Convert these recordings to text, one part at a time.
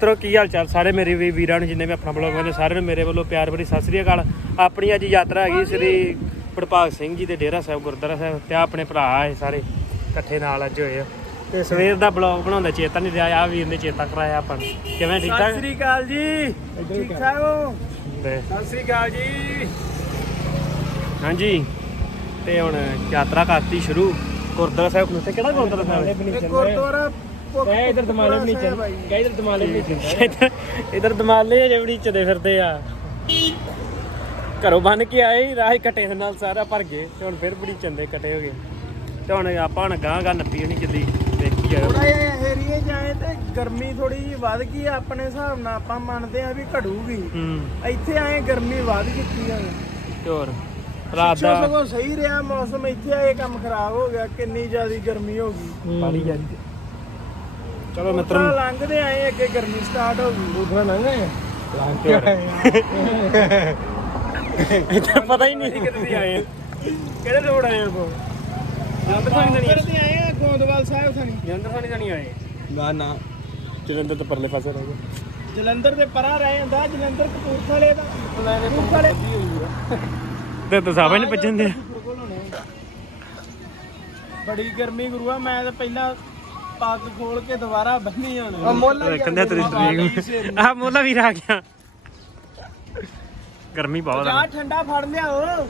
ਮਿੱਤਰੋ ਕੀ ਹਾਲ ਚਾਲ? ਸਾਰੇ ਮੇਰੇ ਵੀ ਵੀਰਾਂ ਨੂੰ ਜਿੰਨੇ ਵੀ ਆਪਣਾ ਬਲੌਗ ਨੇ ਸਾਰਿਆਂ ਨੂੰ ਮੇਰੇ ਵੱਲੋਂ ਪਿਆਰ ਭਰੀ ਸਤਿ ਸ੍ਰੀ ਅਕਾਲ। ਆਪਣੀ ਅੱਜ ਯਾਤਰਾ ਹੈਗੀ ਸ੍ਰੀ ਪੜਭਾਗ ਸਿੰਘ ਜੀ ਦੇ ਡੇਰਾ ਸਾਹਿਬ ਗੁਰਦੁਆਰਾ ਸਾਹਿਬ ਤੇ ਆਹ ਆਪਣੇ ਭਰਾ ਆਏ ਸਾਰੇ ਇਕੱਠੇ ਨਾਲ ਅੱਜ ਹੋਏ ਆ। ਤੇ ਸਵੇਰ ਦਾ ਬਲੌਗ ਬਣਾਉਂਦਾ ਚੇਤਾ ਨਹੀਂ ਰਿਹਾ ਆ ਵੀਰ ਨੇ ਚੇਤਾ ਕਰਾਇਆ ਆਪਾਂ ਨੂੰ। ਕਿਵੇਂ ਠੀਕ ਸਤਿ ਠਾਕ ਸ੍ਰੀ ਅਕਾਲ ਜੀ। ਠੀਕ ਠਾਕ ਹੋ? ਤੇ ਸਤਿ ਸ੍ਰੀ ਅਕਾਲ ਜੀ। ਹਾਂਜੀ। ਤੇ ਹੁਣ ਯਾਤਰਾ ਕਰਤੀ ਸ਼ੁਰੂ ਗੁਰਦੁਆਰਾ ਸਾਹਿਬ ਨੂੰ। ਤੇ ਕਿਹੜਾ ਗੁਰਦੁਆਰਾ ਸਾਹਿਬ? ਹੈ ਇਹ ਗੁਰਦੁਆਰਾ ਇਧਰ ਦਮਾਲੇ ਵੀ ਨਹੀਂ ਕਹਿ ਇਧਰ ਦਮਾਲੇ ਵੀ ਨਹੀਂ ਚੱਲ ਇੱਧਰ ਦਮਾਲੇ ਜੇ ਬੜੀ ਚਦੇ ਫਿਰਦੇ ਆ। ਘਰੋਂ ਬੰਨ ਕੇ ਆਏ ਰਾਹ ਹੀ ਕਟੇ ਦੇ ਨਾਲ ਸਾਰਾ ਭਰ ਗਏ। ਤੇ ਹੁਣ ਫਿਰ ਬੜੀ ਚੰਦੇ ਕਟੇ ਹੋ ਗਏ। ਤੇ ਹੁਣ ਆਪਾਂ ਹੁਣ ਗਾਂ ਗਾਂ ਨੱਪੀ ਹੋਣੀ ਚੱਲੀ। ਦੇਖੀ ਆਇਓ ਥੋੜਾ ਜਿਹਾ ਏਰੀਏ ਜਾਏ ਤੇ ਗਰਮੀ ਥੋੜੀ ਜਿਹੀ ਵੱਧ ਗਈ ਆਪਣੇ ਹਿਸਾਬ ਨਾਲ। ਆਪਾਂ ਮੰਨਦੇ ਆ ਵੀ ਘਟੂਗੀ। ਹੂੰ। ਇੱਥੇ ਆਏ ਗਰਮੀ ਵੱਧ ਚੁੱਕੀ ਆ। ਹੋਰ ਰਾਤ ਦਾ ਸਗੋਂ ਸਹੀ ਰਿਹਾ ਮੌਸਮ। ਇੱਥੇ ਆਏ ਕੰਮ ਖਰਾਬ ਹੋ ਗਿਆ। ਕਿੰਨੀ ਜ਼ਿਆਦੀ ਗਰਮੀ ਹੋ ਗਈ। ਪਾਲੀ ਜਾਂਦੀ ਚਲੋ ਮਿੱਤਰ। ਲੰਘਦੇ ਆਏ ਅੱਗੇ ਗਰਮੀ ਸਟਾਰਟ ਹੋ ਗਈ। ਦੂਸਰਾ ਲੰਘ ਇੱਥੇ ਪਤਾ ਹੀ ਨਹੀਂ। ਕਿੱਥੇ ਦੀ ਆਏ ਆ। ਕਿਹੜੇ ਰੋਡ ਆਏ ਆਪਾਂ ਜੰਦਰ ਸਾਨੀ ਤਾਂ ਨਹੀਂ ਆਏ ਆ ਗੋਂਦਵਾਲ ਸਾਹਿਬ ਥਾਣੀ। ਜੰਦਰ ਸਾਨੀ ਤਾਂ ਨਹੀਂ ਆਏ ਨਾ ਨਾ। ਜਲੰਧਰ ਤੋਂ ਪਰਲੇ ਪਾਸੇ ਰਹਿ ਗਏ। ਜਲੰਧਰ ਦੇ ਪਰਾਂ ਰਹਿ ਜਾਂਦਾ ਜਲੰਧਰ ਕਪੂਰਥਲੇ ਦਾ। ਕਪੂਰਥਲੇ ਤੇ ਤਾਂ ਸਾਬਾ ਨਹੀਂ ਭੱਜਣ ਦੇ ਬੜੀ ਗਰਮੀ ਗੁਰੂਆ ਮੈਂ ਤਾਂ ਪਹਿਲਾਂ ਪੱਗ ਖੋਲ ਕੇ ਦੁਬਾਰਾ ਬੰਨੀ ਹੁਣ। ਕੰਧੇ ਤੇਰੀ ਸਟ੍ਰੀਕ ਆਹ ਮੋਲਾ ਵੀਰ ਆ ਗਿਆ। ਗਰਮੀ ਬਹੁਤ ਜਾ ਆ ਠੰਡਾ ਫੜ ਲਿਆਓ।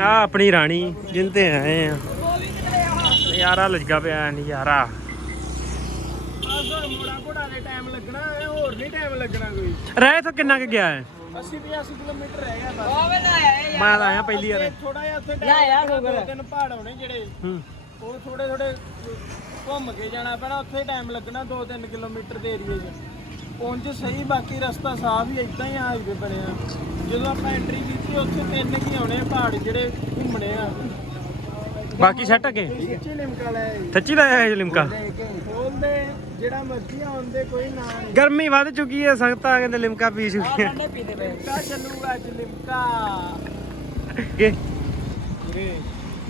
ਆ ਆਪਣੀ ਰਾਣੀ ਜਿੰਤੇ ਆਏ ਆ। ਯਾਰਾ ਲੱਗਾ ਪਿਆ ਨਜ਼ਾਰਾ ਬਸ ਮੋੜਾ ਘੋੜਾ ਦੇ ਟਾਈਮ ਲੱਗਣਾ ਹੈ ਹੋਰ ਨਹੀਂ ਟਾਈਮ ਲੱਗਣਾ ਕੋਈ। ਰਹਿ ਤੋਂ ਕਿੰਨਾ ਕੁ ਗਿਆ ਹੈ? 80 85 ਕਿਲੋਮੀਟਰ ਰਹਿ ਗਿਆ ਬਸ। ਮੈਂ ਤਾਂ ਆਇਆ ਪਹਿਲੀ ਵਾਰ। ਥੋੜਾ ਜਿਹਾ ਉੱਥੇ ਲਾਇਆ ਦੋ ਤਿੰਨ ਪਹਾੜ ਹੋਣੇ ਜਿਹੜੇ। ਹੂੰ। ਉਹ ਥੋੜੇ ਥੋੜੇ ਘੁੰਮ ਕੇ ਜਾਣਾ ਪੈਣਾ। ਉੱਥੇ ਟਾਈਮ ਲੱਗਣਾ 2-3 ਕਿਲੋਮੀਟਰ ਦੇ ਏਰੀਏ 'ਚ। ਪਹੁੰਚ ਸਹੀ ਬਾਕੀ ਰਸਤਾ ਸਾਫ਼ ਹੀ ਇਦਾਂ ਹੀ ਹਾਈਵੇ ਬਣਿਆ। ਜਦੋਂ ਆਪਾਂ ਐਂਟਰੀ ਕੀਤੀ ਉੱਥੇ ਤਿੰਨ ਕੀ ਆਉਣੇ ਪਹਾੜ ਜਿਹੜੇ ਘੁੰਮਣੇ ਆ। ਬਾਕੀ ਸੈੱਟ ਅਗੇ ਸੱਚੀ ਲਿਮਕਾ ਲੈ ਸੱਚੀ ਲਾਇਆ ਹੈ ਲਿਮਕਾ? ਜਿਹੜਾ ਮਰਜ਼ੀ ਆਉਂਦੇ ਕੋਈ ਨਾ ਨਹੀਂ ਗਰਮੀ ਵੱਧ ਚੁੱਕੀ ਹੈ ਸੰਗਤਾਂ ਕਹਿੰਦੇ ਲਿਮਕਾ ਪੀ ਚੁੱਕੀ ਹੈ। ਲਿਮਕਾ ਚੱਲੂਗਾ ਅੱਜ ਲਿਮਕਾ। ਕਿ?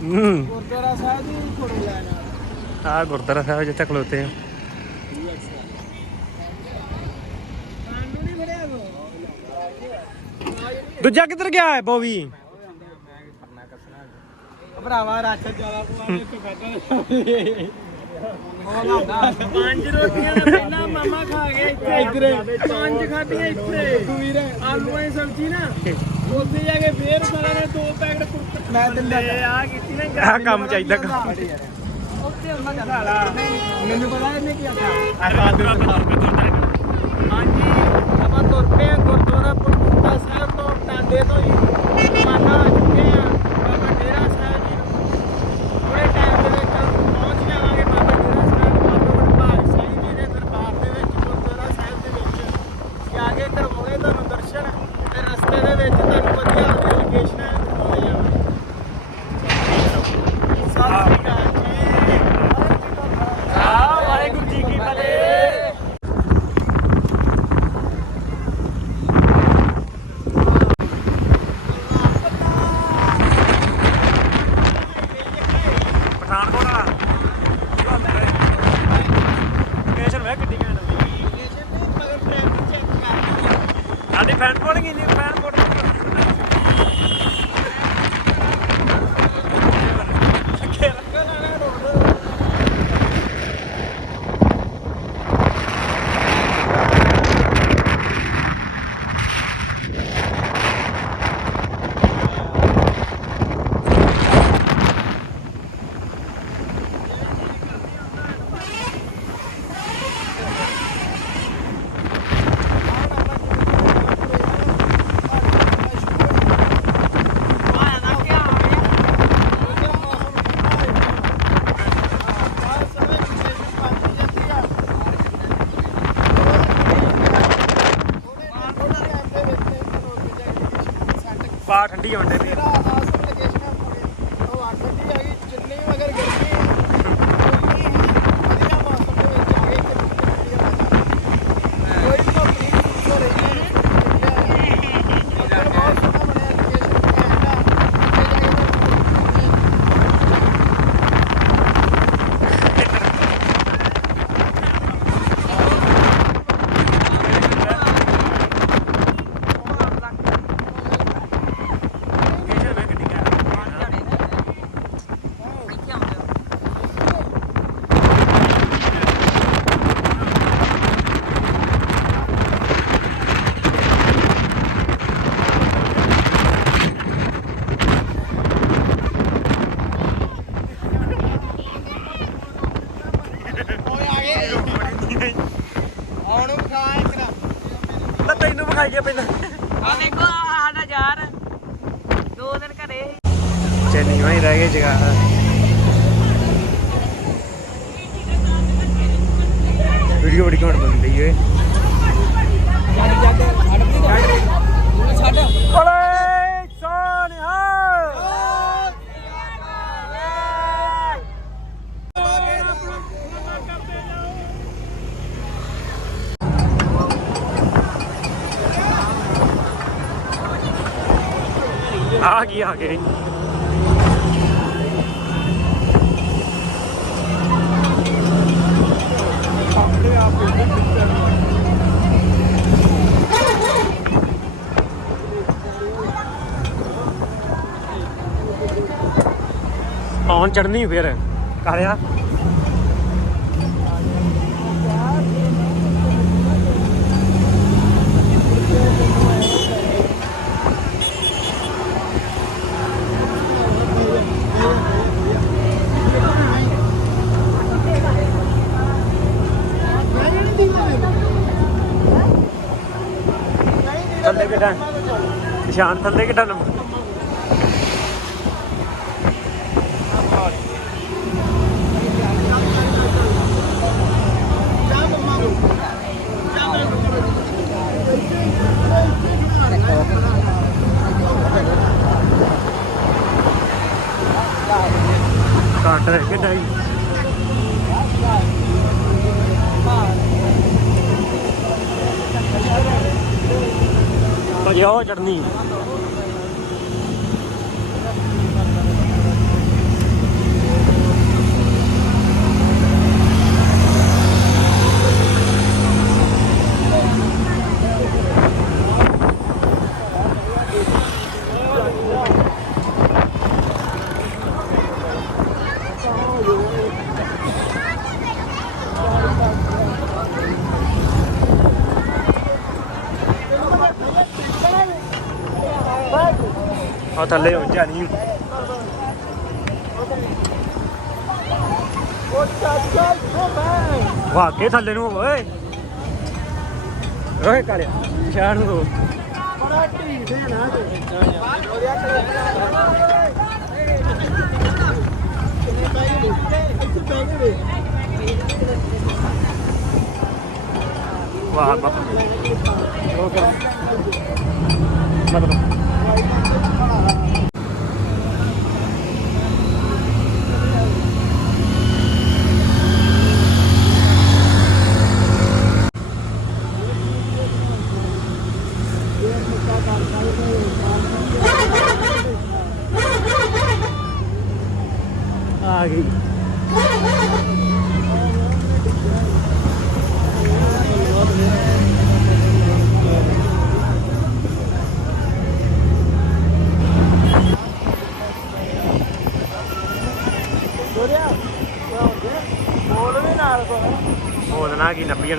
ਹੂੰ। ਗੁਰਦੁਆਰਾ ਸਾਹਿਬ ਦੀ ਥੋੜੇ ਲੈਣਾ ਆ ਗੁਰਦੁਆਰਾ ਸਾਹਿਬ ਜਿੱਥੇ ਖਲੋਤੇ ਆ। ਦੂਜਾ ਕਿੱਧਰ ਗਿਆ ਹੈ ਬੋਵੀ ਭਰਾਵਾ ਰਾਤ ਜ਼ਿਆਦਾ ਪਵਾਣੇ ਤੋਂ ਖਾਦਾ ਪੰਜ ਰੋਟੀਆਂ ਦਾ ਪਹਿਲਾਂ ਮਾਮਾ ਖਾ ਗਿਆ ਇੱਥੇ। ਇੱਧਰ। ਪੰਜ ਖਾਧੀਆਂ ਇੱਥੇ। ਆਲੂਆਂ ਦੀ ਸਬਜ਼ੀ ਨਾ। ਉੱਥੇ ਜਾ ਕੇ ਫੇਰ ਸਾਰਾ ਨੇ ਦੋ ਪੈਕਟ ਕੁਰਕੁਰੇ ਮੈਂ ਤੇ ਆ ਕੀਤੀ ਨਾ ਆਹ ਕੰਮ ਚਾਹੀਦਾ ਕੰਮ। ਉੱਥੇ ਉਹਨਾਂ ਦਾ ਹਾਲਾ ਮੈਨੂੰ ਪਤਾ ਇਹਨੇ ਕੀ ਆਖਿਆ। ਹਾਂਜੀ ਆਪਾਂ ਤੁਰ ਪਏ ਆ ਗੁਰਦੁਆਰਾ ਪੁਰਕੁਟਾ ਸਾਹਿਬ ਤੋਂ ਟਾਂਡੇ ਤੋਂ ਹੀ। ਰਵਾਨਾ ਲਾਈਏ ਪਹਿਲਾਂ। ਆ ਦੇਖੋ ਸਾਡਾ ਯਾਰ। ਦੋ ਦਿਨ ਘਰੇ। ਚੈਨੀ ਵਾਂ ਹੀ ਰਹਿ ਗਏ ਜਗਾ ਵੀਡੀਓ ਬੜੀ ਘੰਟ ਬਣ ਰਹੀ ਓਏ। ਛੱਡ। ਓਲੇ ਆ ਕੀ ਆ ਗਏ ਆਉਣ ਚੜਨੀ ਨਿਸ਼ਾਨ ਥੱਲੇ ਕਿੱਡਾ ਨੰਬਰ ਘੱਟ ਰਹਿ ਕਿੱਡਾ ਹੀ ਭਾਜੀ ਉਹ ਚੜਨੀ ਆ ਥੱਲੇ ਹੋ ਜਾਣੀ ਵਾਕੇ ਥੱਲੇ ਨੂੰ ਓਏ ਓਏ ਕਾਲਿਆ, ਸ਼ਾਨ ਨੂੰ ਬੜਾ ਢੀਠ ਹੈ। ਨਾ ਵਾਹ ਬਾਬਾ ਉਹ ਕਰ ਮਤਲਬ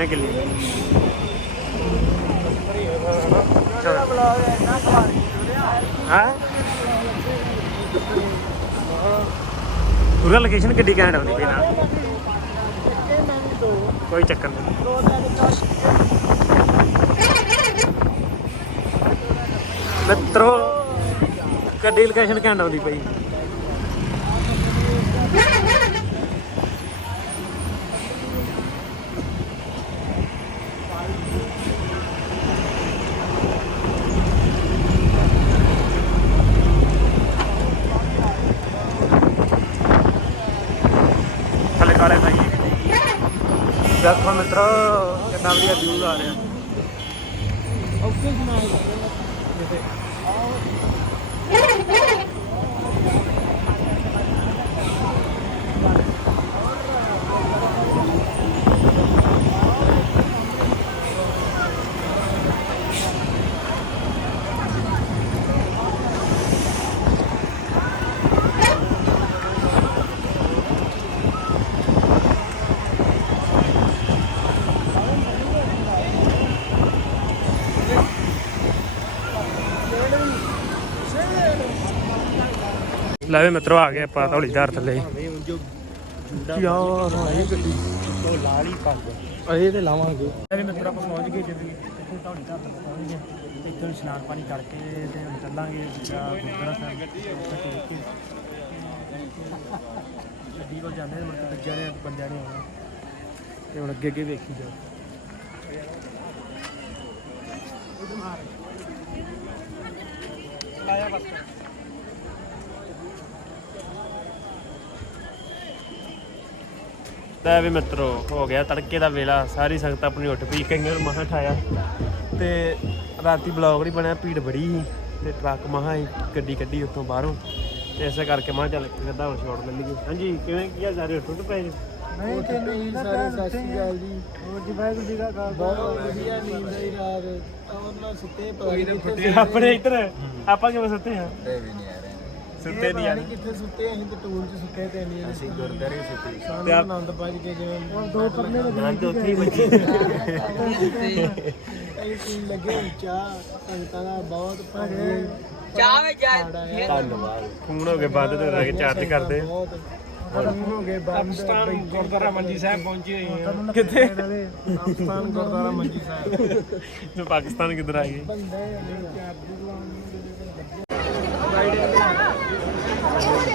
12 ਕਿੱਲੇ ਹਾਂ? ਉਹਦਾ ਲੋਕੇਸ਼ਨ ਕਿੱਡੀ ਕੈਂਡ ਆਉਂਦੀ ਪਈ ਨਾਲ ਕੋਈ ਚੱਕਰ ਨਹੀਂ। ਮਿੱਤਰੋ ਕੱਡੀ ਲੋਕੇਸ਼ਨ ਕੈਂਡ ਆਉਂਦੀ ਪਈ ਕਾਲੇ ਭਾਈ। ਦੇਖੋ ਮਿੱਤਰੋ ਕਿੰਨਾ ਵਧੀਆ ਵਿਊ ਆ ਰਿਹਾ। ਓਕੇ ਸੁਣਾਓ ਲੈ ਵੀ ਮਿੱਤਰੋ ਆ ਗਏ ਆਪਾਂ ਧੌਲੀਦਾਰ ਥੱਲੇ। ਯਾਰ ਆਈ ਗੱਡੀ। ਉਹ ਲਾਲ ਹੀ ਪੱਗ ਅਸੀਂ ਤੇ ਲਾਵਾਂਗੇ। ਅਰੇ ਮਿੱਤਰ ਆਪਾਂ ਪਹੁੰਚ ਗਏ ਜਿੱਥੇ ਇੱਥੇ ਢੌੜੀ ਘਾਟ ਤੇ ਪਹੁੰਚ ਗਏ। ਤੇ ਇੱਥੇ ਇਸ਼ਨਾਨ ਪਾਣੀ ਕਰਕੇ ਤੇ ਹੁਣ ਚੱਲਾਂਗੇ ਦੂਜਾ ਗੁਰਦੁਆਰਾ ਸਾਹਿਬ ਉੱਥੇ ਟੇਕ ਕੇ ਗੱਡੀ ਕੋਲ ਜਾਂਦੇ ਨੇ ਮੁੜ ਕੇ ਦੂਜਿਆਂ ਨੇ ਬੰਦਿਆਂ ਨੇ ਆਉਣਾ। ਤੇ ਹੁਣ ਅੱਗੇ ਅੱਗੇ ਵੇਖੀ ਜਾਓ। ਲਾਇਆ ਬਸ। ਲੈ ਵੀ ਮਿੱਤਰੋ ਹੋ ਗਿਆ ਤੜਕੇ ਦਾ ਵੇਲਾ ਸਾਰੀ ਸੰਗਤ ਆਪਣੀ ਉੱਠ ਪਈ ਕਈਆਂ ਨੂੰ ਮਹਾਂ ਠਾਇਆ। ਤੇ ਰਾਤੀ ਬਲੌਗ ਨਹੀਂ ਬਣਿਆ ਭੀੜ ਬੜੀ ਸੀ ਤੇ ਟਰੱਕ ਮਹਾਂ ਹੀ ਗੱਡੀ ਕੱਢੀ ਉੱਥੋਂ ਬਾਹਰੋਂ। ਤੇ ਇਸੇ ਕਰਕੇ ਮਹਾਂ ਚੱਲ ਅੱਧਾ ਹੁਣ ਛੋੜ ਲੈ ਲਈਏ। ਹਾਂਜੀ ਕਿਵੇਂ ਕੀ ਆ ਸਾਰੇ ਉੱਠ ਪਏ ਜੀ ਨਹੀਂ ਤੇ ਨਹੀਂ ਸਾਰੇ ਸਤਿ ਸ਼੍ਰੀ ਅਕਾਲ ਜੀ। ਹੋਰ ਜੀ ਵਾਹਿਗੁਰੂ ਜੀ ਦਾ ਬਹੁਤ ਵਧੀਆ ਨੀਂਦ ਆਈ ਰਾਤ। ਉਹਨਾਂ ਸੁੱਤੇ ਪਤਾ ਨਹੀਂ ਕਿੱਥੇ ਆਪਣੇ ਇੱਧਰ ਆਪਾਂ ਕਿਵੇਂ ਸੁੱਤੇ ਆ? ਸੁੱਤੇ ਵੀ ਨਹੀਂ ਸੁੱਤੇ ਨਹੀਂ ਆ ਕਿੱਥੇ ਸੁੱਤੇ ਅਸੀਂ ਤੇ ਟੂਲ 'ਚ ਸੁੱਤੇ ਤੇ ਨਹੀਂ ਅਸੀਂ ਗੁਰਦਾਰੇ ਸੁੱਤੇ। ਤੇ ਸਾਨੂੰ ਆਪ- ਆਨੰਦ ਪੱਜ ਕੇ ਜਿਵੇਂ ਦੋ ਕਮਰੇ ਹਾਂ ਤੇ ਉੱਥੇ ਹੀ ਬੱਚੇ ਅਸੀਂ ਪੀਣ ਲੱਗੇ ਉੱਚਾ ਸੰਗਤਾਂ ਦਾ ਬਹੁਤ ਭਾਗੀ ਚਾਹ ਵਿੱਚ ਜਾ ਧੰਨਵਾਦ। ਫੋਨ ਹੋ ਗਏ ਬੰਦ ਤੇ ਰਹਿ ਕੇ ਚਾਰਜ ਕਰਦੇ। ਪਾਕਿਸਤਾਨ ਗੁਰਦੁਆਰਾ ਮੰਜੀ ਸਾਹਿਬ ਪਹੁੰਚੇ ਹੋਏ ਹਾਂ ਕਿੱਥੇ? ਪਾਕਿਸਤਾਨ ਗੁਰਦੁਆਰਾ ਮੰਜੀ ਸਾਹਿਬ। ਤੇ ਪਾਕਿਸਤਾਨ ਕਿੱਧਰ ਆ ਗਏ? よかった。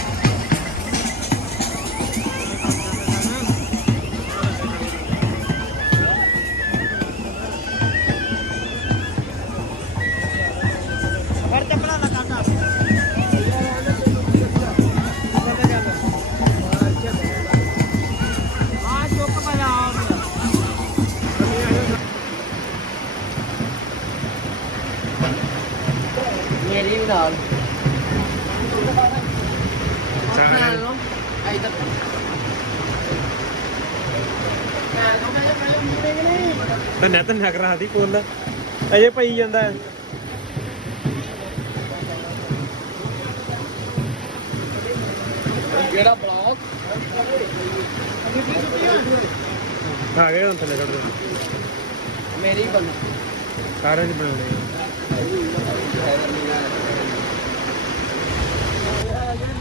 ਤੇ ਨੈਤ ਨਗਰਾ ਦੀ ਕੋਲ ਅਜੇ ਪਈ ਜਾਂਦਾ ਹੈ। ਜਿਹੜਾ ਬਲੌਗ। ਆ ਗਏ ਹੁਣ ਥੱਲੇ ਕੱਢ ਦੇ ਮੇਰੀ ਬਣ ਸਾਰਿਆਂ ਦੇ ਬਣਾਉਣੇ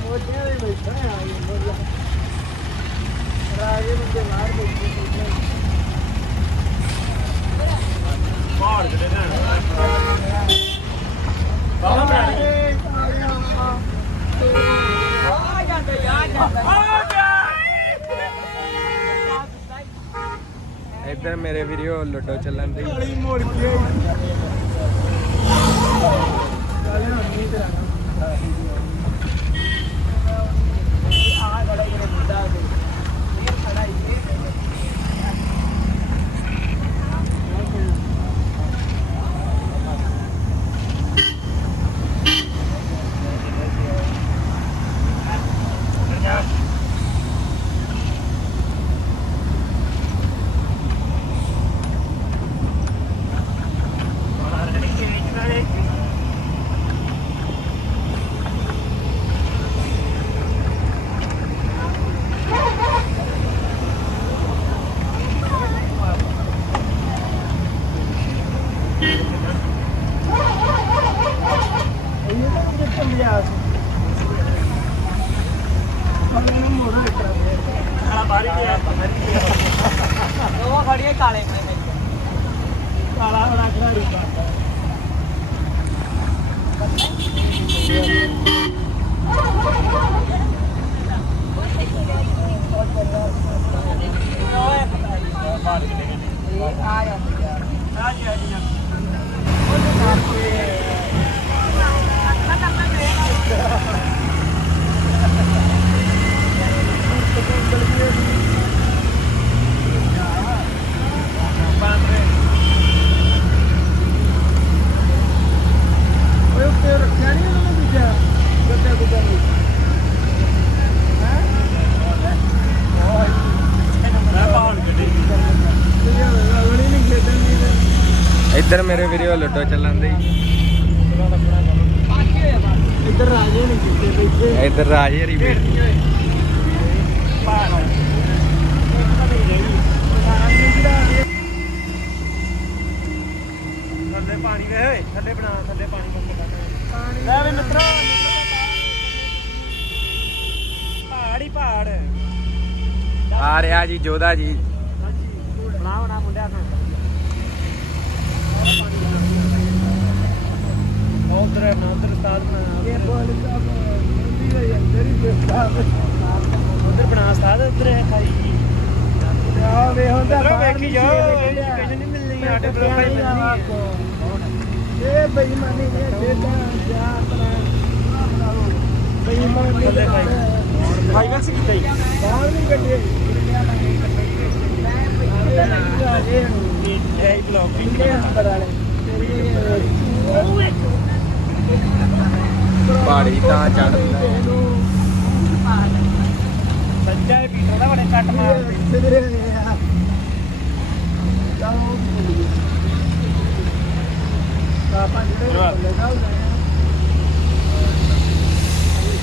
ਮੋਢਿਆਂ ਦੇ ਬੈਠਾ ਆ ਮੋਢਿਆਂ ਰਾਜੇ ਮੁੰਡੇ ਬਾਹਰ ਬੈਠੇ ਬਾਹਰ ਜਿਹੜੇ ਨਾ ਬਾਹਰ ਆ ਜਾਂਦਾ ਯਾਰ ਜਾਂਦਾ ਇੱਧਰ ਮੇਰੇ ਵੀਡੀਓ ਲੁੱਡੋ ਚੱਲਣ ਦੀ। ਗਲੀ ਮੋੜ ਕੇ ਗਾਲੇ ਨਾਲ ਨਹੀਂ ਤੇਰਾ ਆ ਗੜਾ ਇਹ ਮੁੰਡਾ ਦੇ ਇਹ ਖੜਾ ਹੀ ਇਹ ਤਾਂ ਕਿੱਥੇ ਲਿਆ ਸੀ ਉਹਨੇ ਮੋੜਾ ਕਰਾ ਬਾਹਰ ਹੀ ਗਿਆ ਉਹ ਖੜੀਏ ਕਾਲੇ ਮੇਰੇ ਕਾਲਾ ਬਣਾ ਖੜਾੜੀ ਪਹਾੜ ਕਿਤੇ ਜੀ ਓਏ ਉੱਤੇ ਰੱਖਿਆ ਨਹੀਂ ਉਹਨਾਂ ਨੇ ਦੂਜਾ ਗੱਦਾ ਗੁੱਦਾ ਨਹੀਂ ਇੱਧਰ ਮੇਰੇ ਵੀਡੀਓ ਲੁੱਡੋ ਚੱਲਣ ਦੀ ਇੱਧਰ ਰਾਜੇ ਨਹੀਂ ਕਿਤੇ ਬੈਠੇ ਇੱਧਰ ਰਾਜ ਹਰੀ ਬੈਠ ਪਹਾੜ ਥੱਲੇ ਪਾਣੀ ਵੇ ਓਏ ਥੱਲੇ ਬਣਾ ਥੱਲੇ ਪਾਣੀ ਮੁੱਕ ਕੱਢ ਲੈ ਵੇ ਮਿੱਤਰੋ। ਪਹਾੜ ਹੀ ਪਹਾੜ। ਆ ਰਿਹਾ ਜੀ ਜੋਧਾ ਜੀ। ਬਣਾ ਬਣਾ ਮੁੰਡਿਆ ਨੂੰ। ਉਧਰ ਨਾ ਉਧਰ ਉਸਤਾਦ ਇਹ ਬਣਾ ਬੋਲ ਸਾਹਿਬ ਮੰਦੀ ਦੇ ਅੰਦਰ ਹੀ ਬੈਠਾ ਉਧਰ ਬਣਾ ਉਸਤਾਦ ਉਧਰ ਹੈ ਖਾਈ ਆ ਵੇ ਹੁੰਦਾ ਵੇਖੀ ਜਾਓ ਐਜੂਕੇਸ਼ਨ ਨਹੀਂ ਮਿਲਣੀ ਸਾਡੇ ਬਲੋਕਾਂ ਹੀ ਮਿਲਣੀ ਹੈ। ਇਹ ਬੇਈਮਾਨੀ ਇਹ ਖੇਡਾਂ ਜਾ ਆਪਣਾ ਬੇਈਮਾਨੀ ਥੱਲੇ ਖਾਈ ਫਾਈਨਲ ਸੀ ਕੀਤਾ ਹੀ ਬਾਹਰ ਨਹੀਂ ਕੱਢੇ ਇਹ ਹੀ ਬਲੌਗ ਇੰਨੇ ਅੰਦਰ ਵਾਲੇ ਪਹਾੜੀ ਤਾਂ ਚੜ੍ਹਦਾ ਸੱਚਾ ਵੀ ਥੋੜਾ ਬੜੇ ਕੱਟ ਮਾਰਦੇ ਸਿਰੇ ਆ ਜਾਓ ਆਪਾਂ ਜਿਹੜੇ ਲਗਾਉ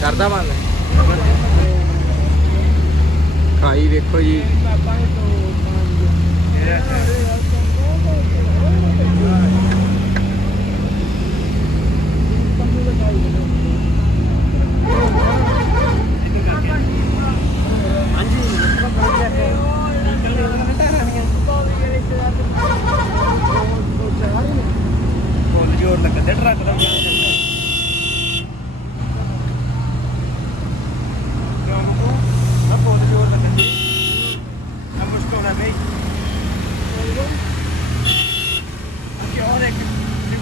ਕਰਦਾ ਬੰਦ ਖਾਈ ਵੇਖੋ ਜੀ। ਪਾਪਾ ਨੇ ਤੋਂ ਫੁੱਲ ਜੋਰ ਲੱਗਣ ਦੇ ਟਰੱਕ ਦਾ ਕਿਉਂ ਨੂੰ ਨਾ ਫੁੱਲ ਜੋਰ ਲੱਗਣ ਦੀ ਨਾ ਮੁਸ਼ਕਲ ਨਾ ਬਈ ਕਿਉਂ ਦੇਖ ਲਿਫਟ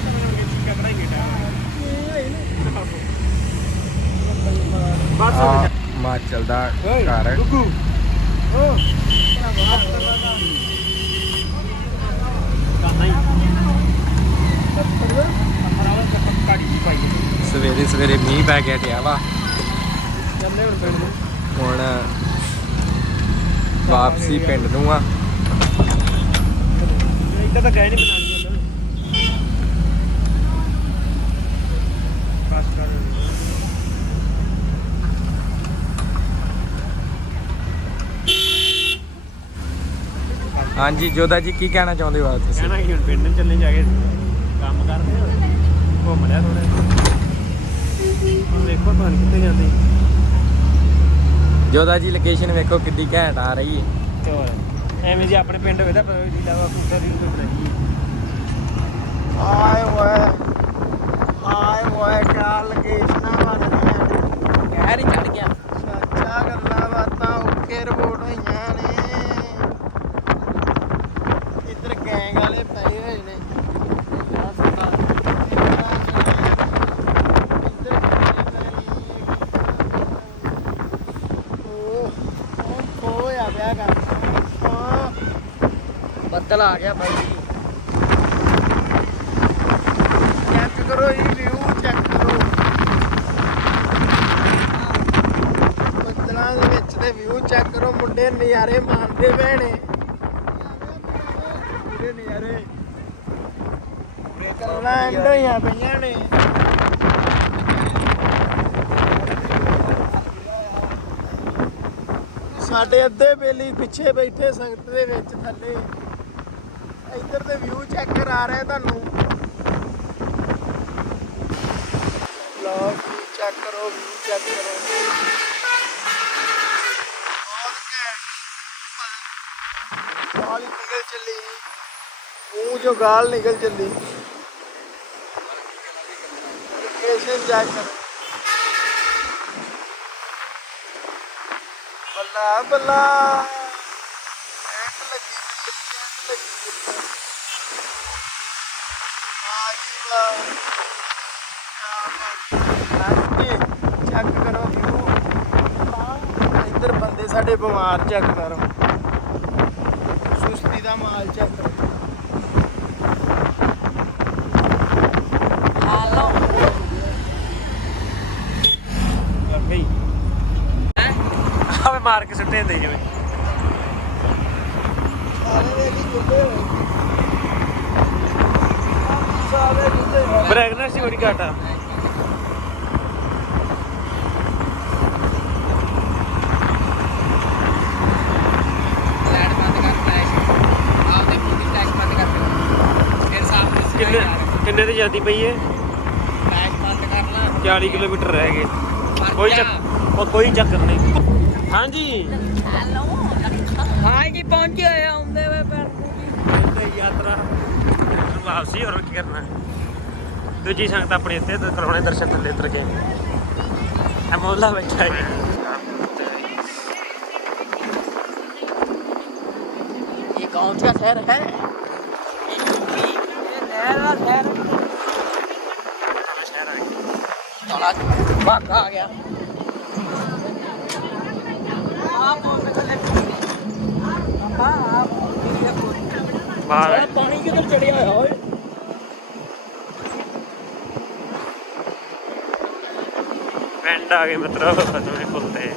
ਮੈਨੂੰ ਇਹ ਚੀਜ਼ ਕਰਾਈ ਬੇਟਾ ਬਸ ਆ ਹਿਮਾਚਲ ਦਾ ਘਰ ਗੁੱਗੂ ਕਾਨਾ ਹੀ ਅਮਰਾਵਤ ਕੱਟ ਕਾੜੀ ਦੀ ਪਾਈ ਹੈ ਸਵੇਰੇ ਸਵੇਰੇ ਮੀਂਹ ਪੈ ਗਿਆ ਟਿਆ ਵਾ। ਹੁਣ ਵਾਪਸੀ ਪਿੰਡ ਨੂੰ ਆ। ਇੱਦਾਂ ਤਾਂ ਗਏ ਨਹੀਂ ਬਣਾਣੀ ਉਹਨਾਂ ਬਸ ਕਰ ਹਾਂਜੀ ਜੋਧਾ ਜੀ ਕੀ ਕਹਿਣਾ ਚਾਹੁੰਦੇ ਹੋ ਤੁਸੀਂ? ਕਹਿਣਾ ਕਿ ਹੁਣ ਪਿੰਡ ਨੂੰ ਚੱਲੇ ਜਾ ਕੇ। ਕੰਮ ਕਰਦੇ ਆ। ਘੁੰਮ ਲਿਆ ਥੋੜਾ ਹੁਣ ਦੇਖੋ ਤੁਹਾਨੂੰ ਕਿੱਥੇ ਜਾਂਦੇ। ਜੋਧਾ ਜੀ ਲੋਕੇਸ਼ਨ ਵੇਖੋ ਕਿੱਡੀ ਘੈਂਟ ਆ ਰਹੀ ਹੈ ਹੋਰ ਐਵੇਂ ਜੇ ਆਪਣੇ ਪਿੰਡ ਹੋਵੇ ਤਾਂ ਪਤਾ ਵੀ ਲਾਵਾ ਕੁੱਤਾ ਦੀ ਕੋਈ ਬਣਾਈ ਆਏ ਓਏ ਆਏ ਓਏ ਕਿਆ ਲੋਕੇਸ਼ਨਾਂ ਬਣਦੀਆਂ ਨੇ ਕਹਿਰ ਹੀ ਚੜ ਗਿਆ। ਸੱਚਾ ਗੱਲਾਂ ਬਾਤਾਂ ਓਕੇ ਰਿਪੋਰਟ ਹੋਈਆਂ ਨੇ ਇੱਧਰ ਗੈਂਗ ਵਾਲੇ ਪਏ ਹੋਏ ਨੇ ਇੱਧਰ ਉਹ ਉਹ ਖੋਇਆ ਪਿਆ ਹਾਂ। ਬੱਦਲ ਆ ਗਿਆ ਬਾਈ ਜੀ। ਚੈੱਕ ਕਰੋ ਇਹ ਵਿਊ ਚੈੱਕ ਕਰੋ। ਬੱਦਲਾਂ ਦੇ ਵਿੱਚ ਦੇ ਵਿਊ ਚੈੱਕ ਕਰੋ, ਮੁੰਡੇ ਨਜ਼ਾਰੇ ਮਾਰਦੇ ਪਏ ਨੇ ਪੂਰੇ ਨਜ਼ਾਰੇ। ਗੱਲਾਂ ਐਂਡ ਪਈਆਂ ਨੇ। ਸਾਡੇ ਅੱਧੇ ਬੇਲੀ ਪਿੱਛੇ ਬੈਠੇ ਸੰਗਤ ਦੇ ਵਿੱਚ ਥੱਲੇ। ਇੱਧਰ ਦੇ ਵਿਊ ਚੈੱਕ ਕਰਾ ਰਹੇ ਤੁਹਾਨੂੰ। ਲਓ ਚੈੱਕ ਕਰੋ ਵਿਊ ਚੈੱਕ ਕਰੋ। ਗਾਲ ਨਿਕਲ ਚੱਲੀ। ਮੂੰਹ ਚੋਂ ਗਾਲ ਨਿਕਲ ਚੱਲੀ। ਲੋਕੇਸ਼ਨ ਚੈੱਕ ਕਰੋ। ਬੱਲਾ ਬੱਲਾ ਐਂਡ ਲੱਗੀ ਹੋਈ ਹੈ ਚੈੱਕ ਕਰੋ ਵਿਊ ਇੱਧਰ ਬੰਦੇ ਸਾਡੇ ਬਿਮਾਰ ਚੈੱਕ ਕਰੋ। ਸੁਸਤੀ ਦਾ ਮਾਲ ਚੈੱਕ ਕਰੋ ਗਈ ਆਵੇ ਮਾਰ ਕੇ ਸੁੱਟੇ ਹੁੰਦੇ ਜਿਵੇਂ। ਬ੍ਰੈਗਨੈਂਸ ਬੜੀ ਘੱਟ। ਆ ਕਿੰਨੇ ਕਿੰਨੇ ਤੇ ਜਾਂਦੀ ਪਈ ਏ? ਫਲੈਸ਼ ਬੰਦ ਕਰ ਲਾ। 40 ਕਿਲੋਮੀਟਰ ਰਹਿ ਗਏ। ਕੋਈ ਚੱਕ ਕੋਈ ਚੱਕਰ ਨਹੀਂ। ਹਾਂਜੀ। ਹੈਲੋ ਹਾਂ ਜੀ ਪਹੁੰਚੇ ਹੋਏ ਆਉਂਦੇ ਵੇ ਪੈਰ ਤੇ ਯਾਤਰਾ। ਵਾਪਸੀ ਹੋਰ ਕੀ ਕਰਨਾ। ਦੂਜੀ ਸੰਗਤ ਆਪਣੇ ਇੱਥੇ ਤੇ ਕਰਾਉਣੇ ਦਰਸ਼ਨ ਥੱਲੇ ਉਤਰ ਕੇ। ਆ ਮੋਲਾ ਬੈਠਾ ਹੈ। ਇਹ ਕੌਣ ਸਾ ਸ਼ਹਿਰ ਹੈ? ਨਹਿਰਾ ਸ਼ਹਿਰ ਚਲਾ ਬਾਕਾ ਆ ਗਿਆ। ਬਾਹਰ ਪਾਣੀ ਕਿੱਧਰ ਚੜਿਆ ਹੋਇਆ ਓਏ? ਪਿੰਡ ਆ ਗਏ ਮਿੱਤਰੋ ਸਤਵੇਂ ਪੁੱਲ ਤੇ।